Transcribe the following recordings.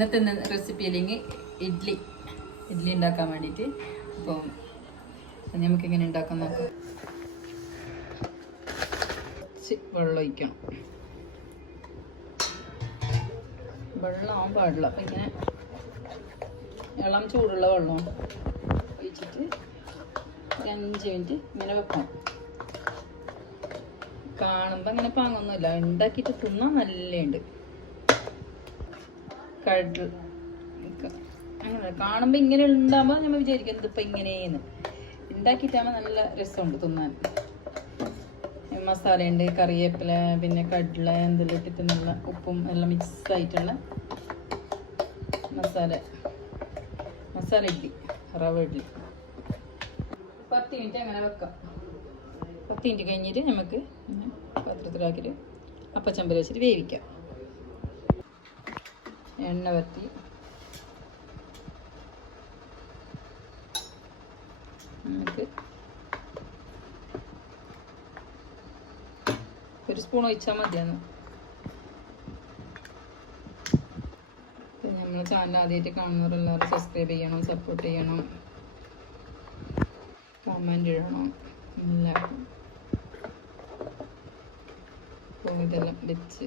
ഇന്നത്തെ റെസിപ്പി അല്ലെങ്കിൽ ഇഡ്ഡലി ഉണ്ടാക്കാൻ വേണ്ടിയിട്ട്. അപ്പോൾ നമുക്കെങ്ങനെ ഉണ്ടാക്കാൻ നോക്കാം. വെള്ളം ഒഴിക്കണം. വെള്ളം ആവാൻ പാടില്ല. അപ്പം ഇങ്ങനെ ഇളം ചൂടുള്ള വെള്ളം ഒഴിച്ചിട്ട് 5 മിനിറ്റ് ഇങ്ങനെ വെക്കണം. കാണുമ്പോൾ അങ്ങനെ പാങ്ങൊന്നുമില്ല, ഉണ്ടാക്കിയിട്ട് തിന്നാൻ നല്ലുണ്ട്. അങ്ങനെ കാണുമ്പോൾ ഇങ്ങനെ ഉണ്ടാകുമ്പോൾ നമ്മൾ വിചാരിക്കുന്നത് ഇപ്പം ഇങ്ങനെയെന്ന്. ഉണ്ടാക്കിയിട്ടാകുമ്പോൾ നല്ല രസമുണ്ട് തിന്നാൻ. മസാലയുണ്ട്, കറിവേപ്പില, പിന്നെ കടല എന്തെല്ലാം ഇട്ടിട്ട് നല്ല ഉപ്പും എല്ലാം മിക്സ് ആയിട്ടുള്ള മസാല ഇഡ്ഡലി, റവ ഇഡ്ഡലി. 10 മിനിറ്റ് അങ്ങനെ വെക്കാം. 10 മിനിറ്റ് കഴിഞ്ഞിട്ട് നമുക്ക് പാത്രത്തിലാക്കിയിട്ട് അപ്പച്ചമ്പൽ വെച്ചിട്ട് വേവിക്കാം. എണ്ണ വറ്റി നമുക്ക് 1 സ്പൂൺ ഒഴിച്ചാൽ മതിയാണ്. നമ്മൾ ചാനൽ ആദ്യമായിട്ട് കാണുന്നവരെല്ലാവരും സബ്സ്ക്രൈബ് ചെയ്യണം, സപ്പോർട്ട് ചെയ്യണം, കമൻറ്റ് ഇടണം എല്ലാവർക്കും. അപ്പോൾ ഇതെല്ലാം വെച്ച്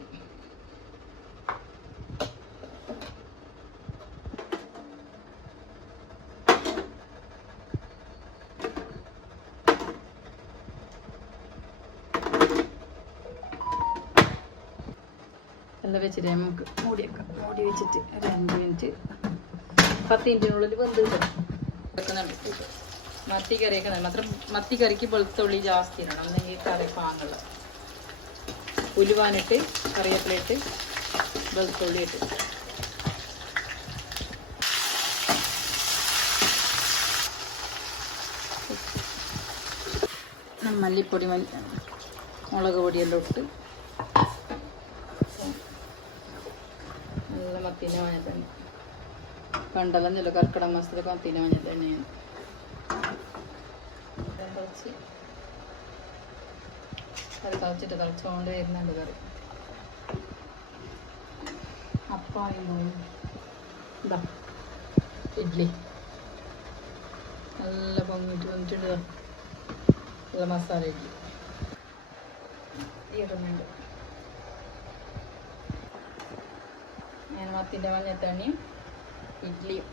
എല്ലാം വെച്ചിട്ട് നമുക്ക് മൂടി വെക്കാം. മൂടി വെച്ചിട്ട് 2 മിനിറ്റ് 10 മിനിറ്റിനുള്ളിൽ വെന്ത് വെക്കുന്നുണ്ട്. മത്തി കറിയൊക്കെ മാത്രം മത്തി കറിക്ക് വെളുത്തുള്ളി ജാസ്തി ഇടണം, അല്ലെങ്കിൽ കറി പാങ്ങുള്ള. ഉലുവാനിട്ട്, കറിവേപ്പിലയിട്ട്, വെളുത്തുള്ളി ഇട്ട് മല്ലിപ്പൊടി, മുളക് പൊടിയെല്ലാം ഇട്ട് നല്ല മത്തീൻ്റെ മഞ്ഞ തന്നെ. പണ്ടെല്ലാം ചില കർക്കിടക മാസത്തിലൊക്കെ മത്തീൻ്റെ മഞ്ഞ തന്നെയാണ്. തിളച്ചുകൊണ്ട് വരുന്നുണ്ട് കറി. അപ്പായും ഇതാ ഇഡ്ഡലി നല്ല പൊങ്ങിട്ട് വന്നിട്ടുണ്ട്. നല്ല മസാല ഇഡ്ഡലി ഇടുന്നുണ്ട്. ഞാൻ മത്തിൻ്റെ മഞ്ഞത്തണ്ണിയും ഇഡ്ഡലിയും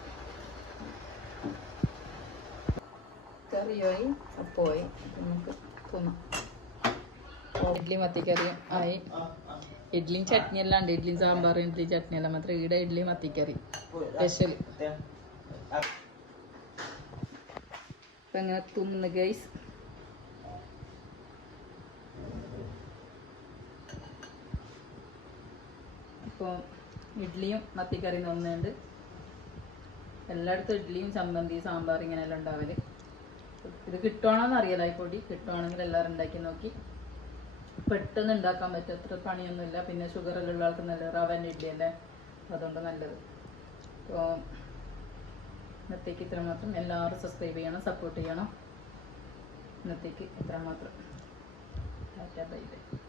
കറിയായി അപ്പമായി നമുക്ക് തോന്നാം. ഇഡ്ഡലി മത്തിക്കറിയും ആയി. ഇഡ്ഡലിയും ചട്നി എല്ലാം ഉണ്ട്. ഇഡ്ഡലിയും സാമ്പാറും ഇഡ്ഡലി ചട്നി എല്ലാം മാത്രം. ഈടെ ഇഡ്ഡലി മത്തിക്കറി സ്പെഷ്യൽ. അപ്പം അങ്ങനെ തിന്ന് ഗൈസ്. ഇപ്പോൾ ഇഡ്ഡലിയും മത്തിക്കറിയും ഒന്നുണ്ട്. എല്ലായിടത്തും ഇഡ്ഡലിയും ചമ്മന്തി സാമ്പാർ ഇങ്ങനെയെല്ലാം ഉണ്ടാവല്. ഇത് കിട്ടുവാണോന്ന് അറിയാലോ. ഈ പൊടി കിട്ടുവാണെങ്കിൽ എല്ലാവരും ഉണ്ടാക്കി നോക്കി. പെട്ടെന്ന് ഉണ്ടാക്കാൻ പറ്റും, അത്ര പണിയൊന്നുമില്ല. പിന്നെ ഷുഗറെല്ലാം ഉള്ള ആൾക്ക് നല്ല റവൻ്റെ ഇഡ്ഡലി അല്ലേ, അതുകൊണ്ട് നല്ലത്. അപ്പോൾ ഇന്നത്തേക്ക് ഇത്ര മാത്രം. എല്ലാവരും സബ്സ്ക്രൈബ് ചെയ്യണം, സപ്പോർട്ട് ചെയ്യണം. ഇന്നത്തേക്ക് ഇത്ര മാത്രം. Bye bye.